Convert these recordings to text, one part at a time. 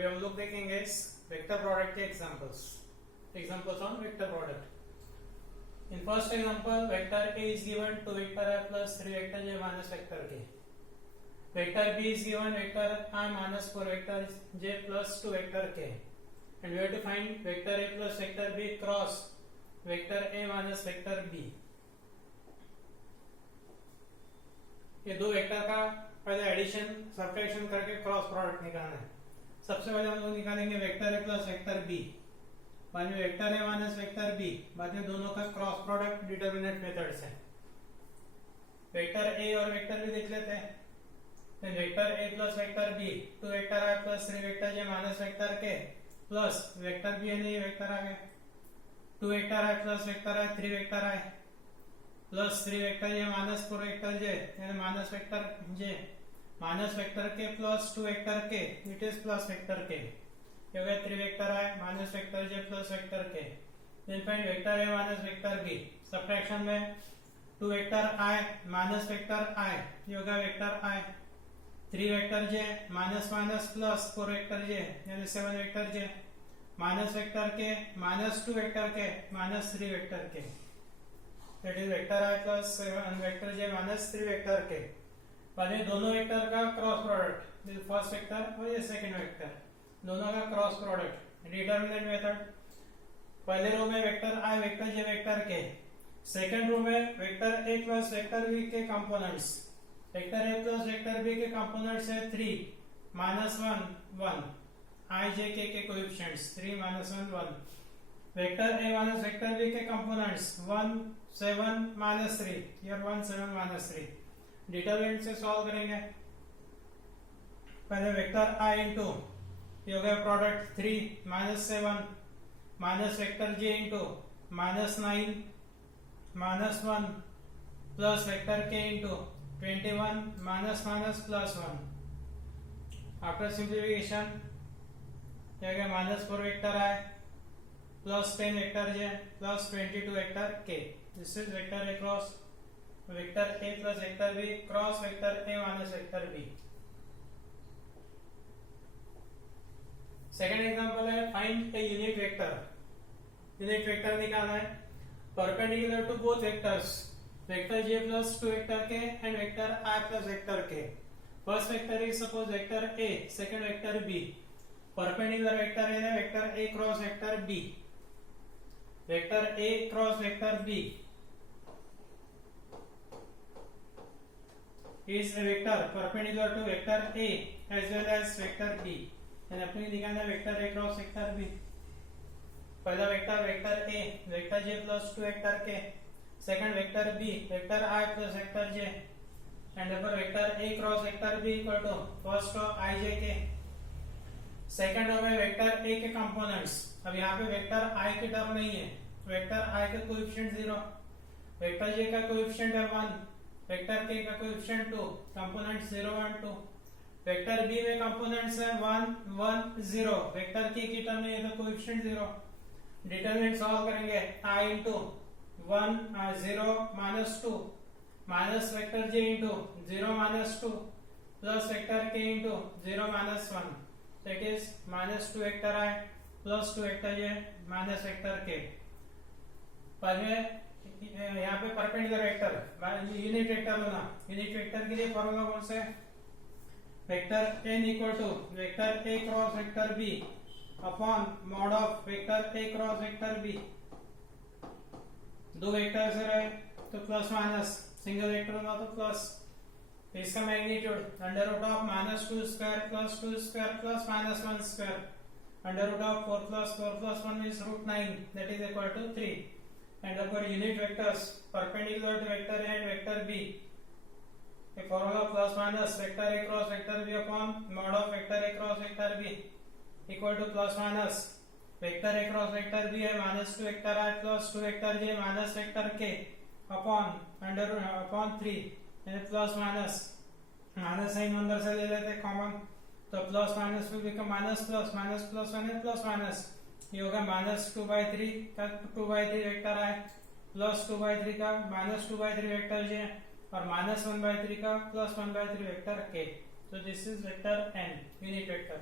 अभी हम लोग देखेंगे वेक्टर प्रोडक्ट के examples on vector product. In first example vector a is given to vector i plus 3 vector j minus vector k. Vector b is given vector I minus 4 vector j plus 2 vector k. And we have to find vector a plus vector b cross vector a minus vector b. ये दो vector का पहले addition subtraction करके cross product निकालना है। सबसे पहले हम लोग निकालेंगे vector A plus vector B, बाद में vector A minus vector B, बाद में दोनों का क्रॉस प्रोडक्ट डिटरमिनेंट मेथड से। वेक्टर ए और वेक्टर बी देख लेते हैं। then vector A plus vector B, 2 vector I plus 3 vector J minus vector K plus vector B है, ये वेक्टर आ गए 2 vector I plus vector I 3 vector I plus 3 vector J minus 4 vector J यानी minus vector J minus vector K plus 2 vector K it is plus vector K, ये हो गया 3 vector I minus vector J plus vector K. Then find vector A minus vector B, subtraction में 2 vector I minus vector I, ये होगा vector I 3 vector J minus minus plus 4 vector J यानी 7 vector J minus vector के minus 2 vector के minus 3 vector के, that is vector I plus 7 vector J minus 3 vector के। बाद में दोनों वेक्टर का cross product, this first vector और ये सेकंड वेक्टर, दोनों का क्रॉस प्रोडक्ट डिटरमिनेंट मेथड। पहले रो में vector I vector J vector K, second row में vector A plus vector B के components, vector A plus vector B के components है 3 माइनस 1 1 आई जे के coefficients 3 minus 1 1। Vector A minus vector B के components 1 7 minus 3, here 1 7 minus 3। Determinant से solve करेंगे। पहले vector i into ये हो गया product 3 minus 7 minus vector j into minus 9 minus 1 plus vector k into 21 minus minus plus 1। After simplification ये गया minus 4 vector i plus 10 vector j plus 22 vector k। This is vector a cross vector a plus vector b cross vector a minus vector b। Second example है find a unit vector. Unit vector निकालना है perpendicular to both vectors, vector j plus 2 vector k and vector i plus vector k। First vector is suppose vector a, second vector b। Perpendicular vector है vector a cross vector b, vector a cross vector b is a vector perpendicular to vector A as well as vector B। यानी अपने निकालना vector A cross vector B। पहला vector vector A vector J plus 2 vector K, second vector B vector I plus vector J and therefore vector A cross vector B equal to first row I J K। Second row में vector A के components, अब यहाँ पे vector I की term नहीं है, vector I का coefficient 0, vector J का कोएफिशिएंट है 1, वेक्टर k का कोएफिशिएंट 2, कंपोनेंट्स 0 1 2। वेक्टर b में कंपोनेंट्स है 1 1 0, वेक्टर k की टर्म में ये तो कोएफिशिएंट 0। डिटरमिनेंट सॉल्व करेंगे i into 1 0 minus 2 minus vector j into 0 minus 2 plus vector k into 0 minus 1, so it is minus 2 vector i plus 2 vector j minus vector k। बाद में यहाँ पे perpendicular vector unit vector होना, unit vector के लिए formula कौन सा है, vector n equal to vector a cross vector b upon mod of vector a cross vector b। दो वेक्टर से रहे तो प्लस माइनस, सिंगल वेक्टर होगा तो प्लस, इसका magnitude under root of minus 2 square plus 2 square plus minus 1 square, under root of 4 plus 1 is root 9 that is equal to 3। and therefore unit vectors perpendicular to vector A and vector B, a formula plus minus vector A cross vector B upon mod of vector A cross vector B equal to plus minus vector A cross vector B है minus 2 vector I plus 2 vector J minus vector K upon 3 यानी plus minus minus sign अंदर से ले लेते common, तो plus minus will become minus plus minus plus plus minus, ये होगा minus 2/3 का 2/3 वेक्टर है प्लस 2/3 का माइनस 2/3 वेक्टर j और माइनस 1/3 का plus 1/3 vector k। So this is vector n, unit vector.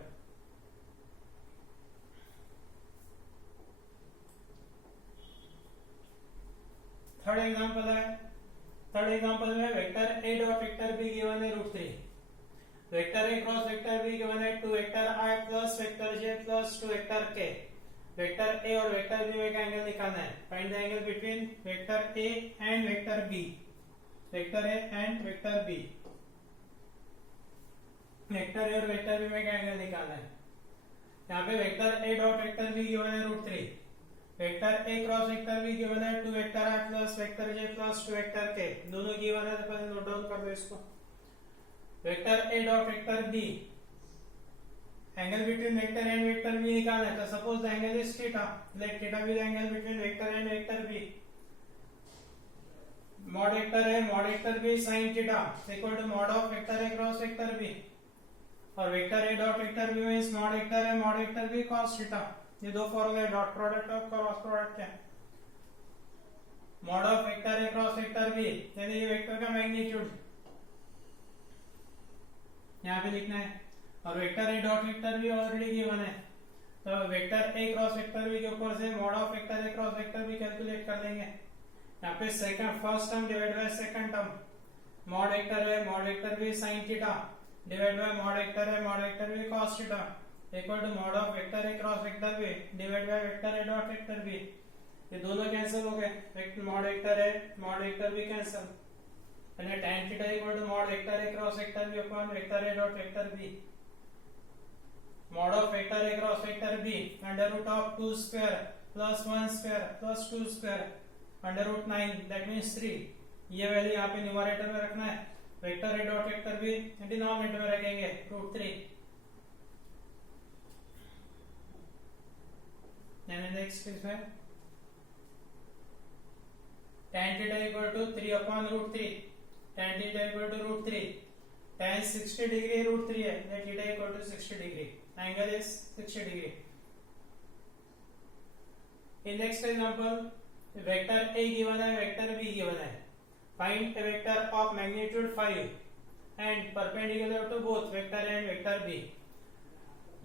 Third example में vector a dot vector b given है √3, vector a cross vector b given है 2 vector i plus vector j plus 2 vector k। Vector a और vector b में का angle निकालना है, find the angle between vector a and vector b, vector a and vector b, vector a और vector b में का angle निकालना है। यहाँ पे vector a dot vector b given है √3, vector a cross vector b given है 2 vector i plus vector j plus 2 vector k, दोनों गिवन है तो पहले नोट डाउन कर दो इसको। Vector a dot vector b, angle between vector a and vector b निकालना है, तो suppose the angle is theta, let theta be the angle between vector a and vector b। Mod vector b sin theta equal to mod of vector a cross vector b, और vector a dot vector b means mod vector b cos theta. ये दो फॉर्मूले dot product और cross product है। Mod of vector a cross vector b यानी ये vector का magnitude यहाँ पे लिखना है, और vector a dot vector b already given है, तो vector a cross vector b के ऊपर से mod of vector a cross vector b calculate कर लेंगे। यहाँ पे second first term divide by second term, mod vector b sin theta divide by mod vector b cos theta equal to mod of vector a cross vector b divide by vector a dot vector b। ये दोनों cancel हो गए, mod vector b cancel, यानी tan theta equal to mod vector a cross vector b upon vector a dot vector b। Mod of vector a cross vector b under root of 2 square plus 1 square plus 2 square under root 9 that means 3। ये value यहाँ पे numerator में रखना है, vector a dot vector b denominator में रखेंगे √3। यानी next इसमें tan theta equal to 3 upon √3, tan theta equal to √3, tan 60 degree √3 है, that theta equal to 60 degree, angle is 60 degree. In next example vector a given है, vector b given है, find a vector of magnitude 5 and perpendicular to both vector a and vector b।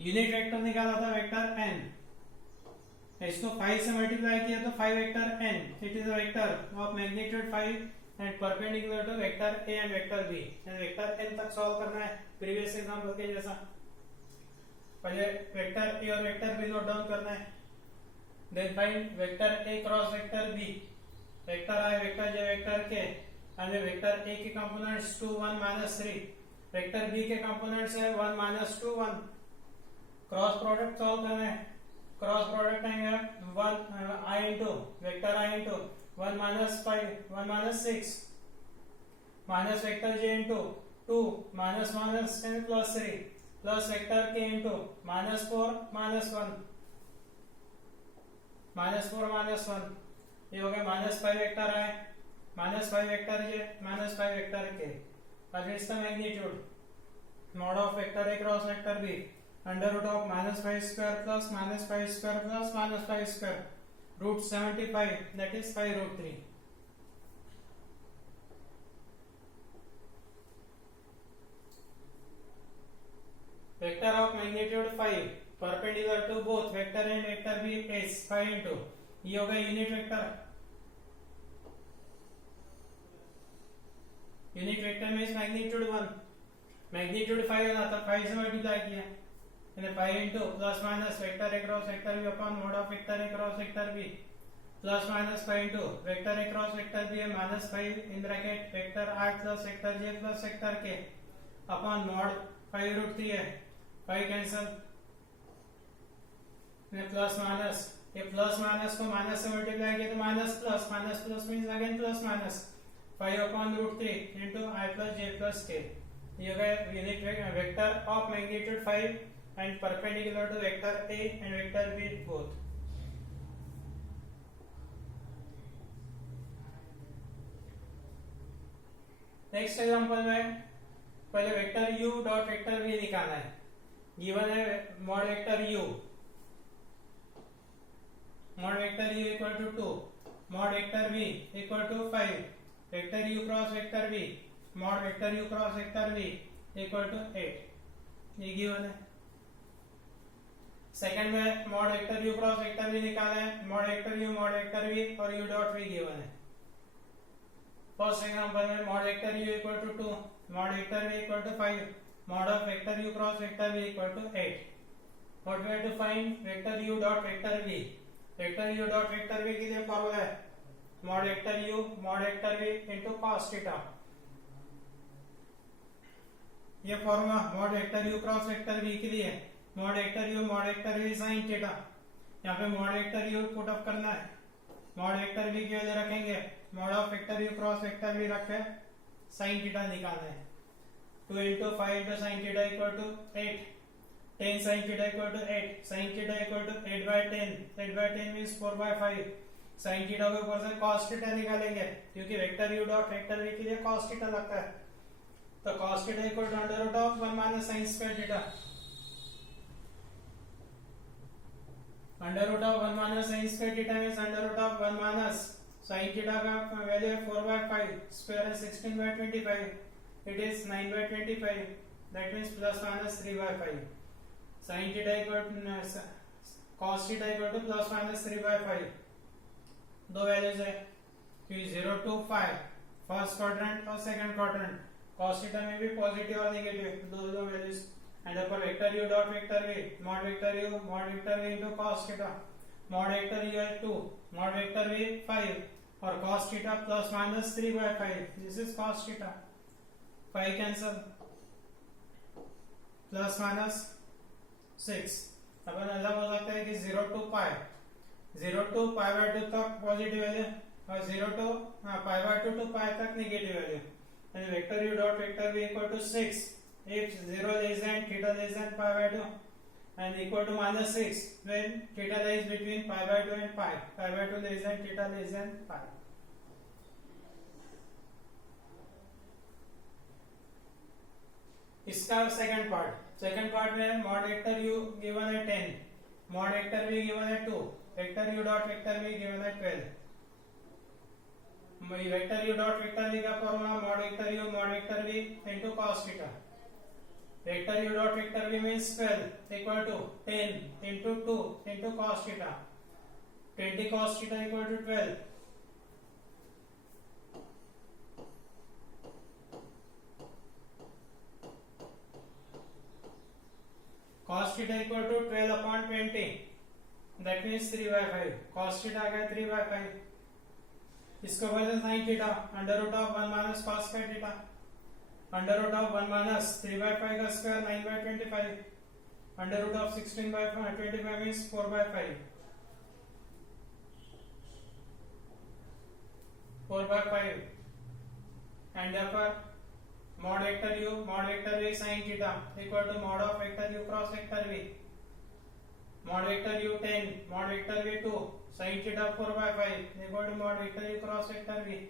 Unit vector निकाला था vector n, इसको 5 से multiply किया तो 5 vector n, it is a vector of magnitude 5 and perpendicular to vector a and vector b। यानी vector n तक solve करना है प्रीवियस एग्जांपल के जैसा। पहले वेक्टर a और वेक्टर b नोट डाउन करना है, then find vector a cross vector b, vector i vector j vector k, and vector a के कंपोनेंट्स 2 1 -3, वेक्टर b के कंपोनेंट्स है 1 -2 1। क्रॉस प्रोडक्ट सॉल्व करना है, क्रॉस प्रोडक्ट आएगा 1 i into vector i into 1 -5 1 -6 minus vector j into 2 -10 plus 3 plus vector k into -4 -1 ये हो गया -5 vector i -5 vector j -5 vector k। और इसका magnitude mod of vector a cross vector b under root of -5 square plus -5 square plus -5 square root 75 that is 5√3। Vector of magnitude 5 perpendicular to both vector and vector b is 5 into, ये होगा unit vector means magnitude 1, magnitude 5 है ना, तो 5 से multiply किया, यानी 5 into plus minus vector a cross vector b upon mod of vector a cross vector b plus minus 5 into vector a cross vector b है -5 in bracket vector i plus vector j plus vector k upon mod 5√3 है, 5 cancel, plus minus, ये plus minus को minus से multiply किया तो minus plus means again plus minus 5 upon √3 into i plus j plus k। ये गया unit vector of magnitude 5 and perpendicular to vector a and vector b both। Next example में पहले vector u dot vector v निकालना है, given है mod vector u equal to 2, mod vector v equal to 5, vector u cross vector v mod vector u cross vector v equal to 8, ये given है। Second में mod vector u cross vector v निकाला है, mod vector u mod vector v और u dot v given है। First example में mod vector u equal to 2, mod vector v equal to 5, mod of vector u cross vector v equal to 8. What we have to find vector u dot vector v. Vector u dot vector v के लिए formula है mod vector u mod vector v into cos theta. ये formula mod vector u cross vector v के लिए mod vector u mod vector v sin theta. यहाँ पे mod vector u put up करना है, mod vector v की value रखेंगे, mod of vector u cross vector v रखे sin theta निकालना है. 2 into 5 into sin theta equal to 8. 10 sin theta equal to 8. Sin theta equal to 8 by 10. 8 by 10 means 4 by 5. sin theta के ऊपर से cos theta निकालेंगे क्योंकि vector u dot vector v के लिए cos theta लगता है. तो cos theta equal to under root of 1 minus sin square theta. Under root of 1 minus sin square theta means under root of 1 minus sin theta का value है 4 by 5. Square है 16 by 25. It is 9 by 25. That means plus minus 3 by 5. Sin theta equal to cos theta equal to plus minus 3 by 5. दो values है क्योंकि 0 to 5 first quadrant और second quadrant. cos theta में भी positive और negative दो values. And ऊपर vector u dot vector v mod vector u mod vector v into cos theta. mod vector u है 2, mod वेक्टर v 5 और cos theta plus minus 3 by 5. This is cos theta. 5 cancel, plus minus 6. अपन ऐसा बोल सकते हैं कि 0 to pi, 0 to pi by 2 तक positive value और 0 to pi by 2 to pi तक negative value. And vector u dot vector v equal to 6 if 0 less than theta less than pi by 2 and equal to minus 6 when theta lies between pi by 2 and pi by 2 less than theta less than pi. इसका second part में mod vector u given है 10, mod vector v given है 2, vector u dot vector v given है 12. Vector u dot vector v का formula mod vector u mod vector v into cos theta. Vector u dot vector v means 12 equal to 10 into 2 into cos theta. 20 cos theta equal to 12. cos theta equal to 12 upon 20. That means 3 by 5. cos theta आ गया 3 by 5. इसको बोलते हैं sin theta under root of 1 minus cos square theta. Under root of 1 minus 3 by 5 का square 9 by 25. Under root of 16 by 25 means 4 by 5. 4 by 5. And therefore mod vector u mod vector v sin theta equal to mod of vector u cross vector v. Mod vector u 10 mod vector v 2 sin theta 4 by 5 equal to mod vector u cross vector v.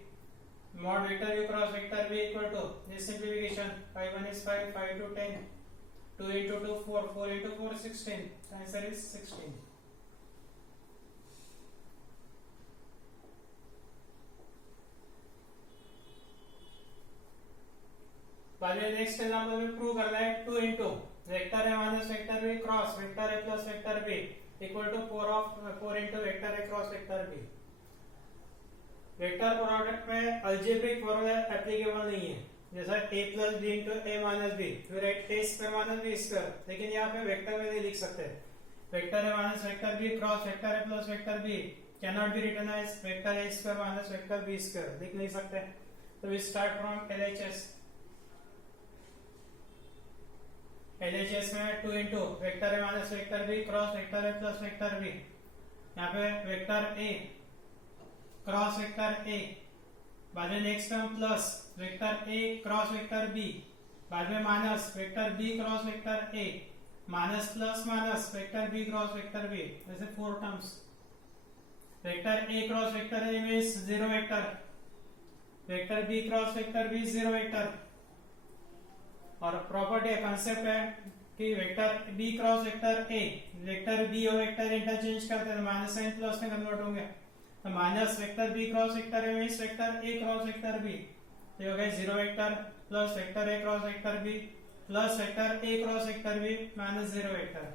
mod vector u cross vector v equal to this simplification 5 1 is 5 5 to 10 2 into 2 4 4 into 4 16. Answer is 16. बाद में next example में prove करना है 2 into vector a minus vector b cross vector a plus vector b equal to 4 into vector a cross vector b. Vector product में algebraic formula applicable नहीं है. जैसा a plus b into a minus b फिर a square minus b square, लेकिन यहाँ पे vector में नहीं लिख सकते. Vector a minus vector b cross vector a plus vector b can not be written as vector a square minus vector b square, लिख नहीं सकते. तो we start from LHS. LHS में 2 into vector a minus vector b cross vector a plus vector b. यहाँ पे vector a cross vector a, बाद में next term plus vector a cross vector b, बाद में minus vector b cross vector a, minus plus minus vector b cross vector b. ऐसे 4 terms. Vector a cross vector a means 0 vector, vector b cross vector b 0 vector. और property concept है कि vector b cross vector a, vector b और vector interchange करते हैं minus sign plus में convert होंगे. तो minus vector b cross vector a means vector a cross vector b. तो हो गया 0 vector plus vector a cross vector b plus vector a cross vector b minus 0 vector.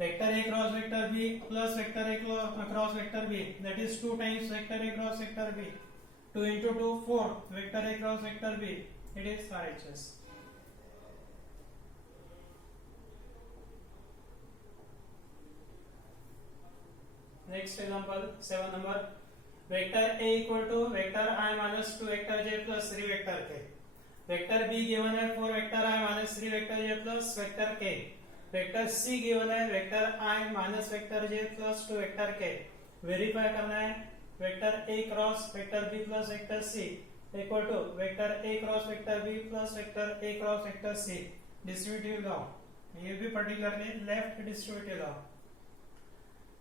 Vector a cross vector b plus vector a cross vector b, that is 2 times vector a cross vector b. 2 into 2 4 vector A cross vector B, it is RHS. Next example 7 number, vector A equal to vector I minus 2 vector J plus 3 vector K. Vector B given है 4 vector I minus 3 vector J plus vector K. Vector C given है vector I minus vector J plus 2 vector K. Verify करना है vector A cross vector B plus vector C equal to vector A cross vector B plus vector A cross vector C. Distributive law, ये भी particularly left distributive law.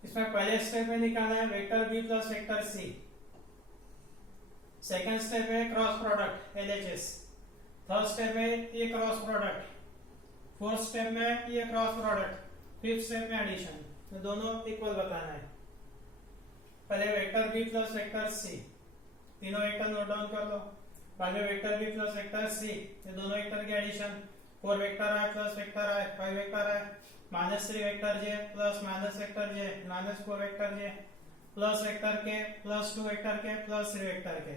इसमें पहले step में निकालना है vector B plus vector C. Second step में cross product LHS. Third step में ये क्रॉस प्रोडक्ट. फोर्थ स्टेप में ये क्रॉस प्रोडक्ट. फिफ्थ स्टेप में एडिशन. तो दोनों इक्वल बताना है. पहले vector B plus vector C, तीनों वेक्टर नोट डाउन कर लो. बाद में vector B plus vector C, ये दोनों वेक्टर की addition. 4 vector I plus vector I, 5 vector I minus 3 vector J plus minus vector J minus 4 vector J plus vector K plus 2 vector K plus 3 vector K.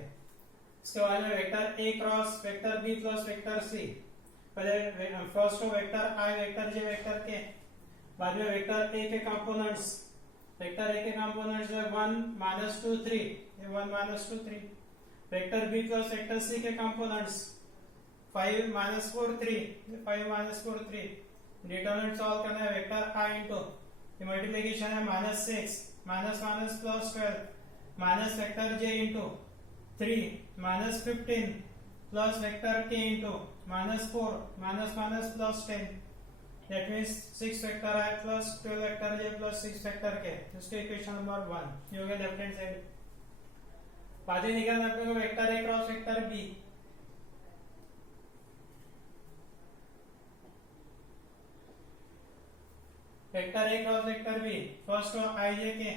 इसके बाद में vector A cross vector B plus vector C. पहले first vector I vector J vector K. बाद में vector A के components, vector A के components है 1 minus 2 3, ये 1 minus 2 3. Vector B plus vector C के components 5 minus 4 3, 5 minus 4 3. Determinant solve करना है वेक्टर I इनटू ये मल्टीप्लिकेशन है minus 6 minus minus plus 12 minus vector J into 3 minus 15 plus vector K into minus 4 minus minus plus 10. That means 6 vector I plus 12 vector J plus 6 vector K. इसके equation number 1 ये हो गया left hand side. बाद में निकालना है अपने को vector A cross vector B. Vector A cross vector B, first I J के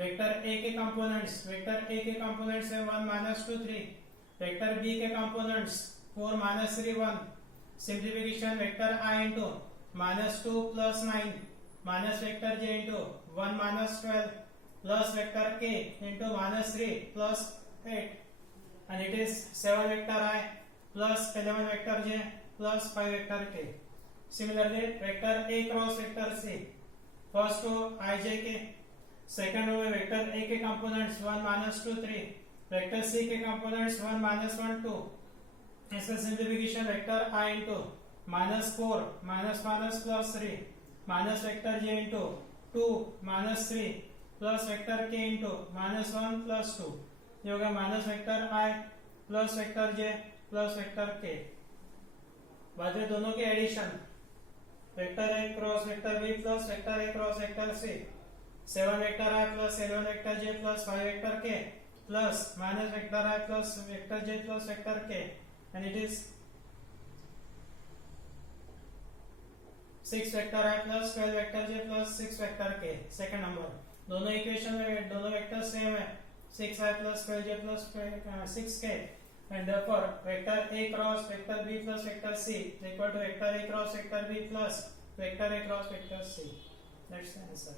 वेक्टर A के कंपोनेंट्स, वेक्टर A के कंपोनेंट्स है 1 माइनस 2 3. वेक्टर B के components 4 minus 3 1. Simplification vector I into minus 2 plus 9 minus vector J into 1 minus 12 plus vector K into minus 3 plus 8 and it is 7 vector I plus 11 vector J plus 5 vector K. Similarly vector A cross vector C, first row I J के, second row में vector A के components 1 minus 2 3, vector C के components 1 minus 1 2. इसका simplification vector I into minus 4 minus minus plus 3 minus vector J into 2 minus 3 plus vector K into minus 1 plus 2. ये होगा minus vector I plus vector J plus vector K. बाद में दोनों की addition vector A cross vector B plus vector A cross vector C. 7 vector I plus 11 vector J plus 5 vector K plus minus vector I plus vector J plus vector K and it is 6 vector I plus 12 vector J plus 6 vector K. Second number, दोनों equation में दोनों vector same है 6I plus 12J plus 6K and therefore vector A cross vector B plus vector C is equal to vector A cross vector B plus vector A cross vector C. That's the answer.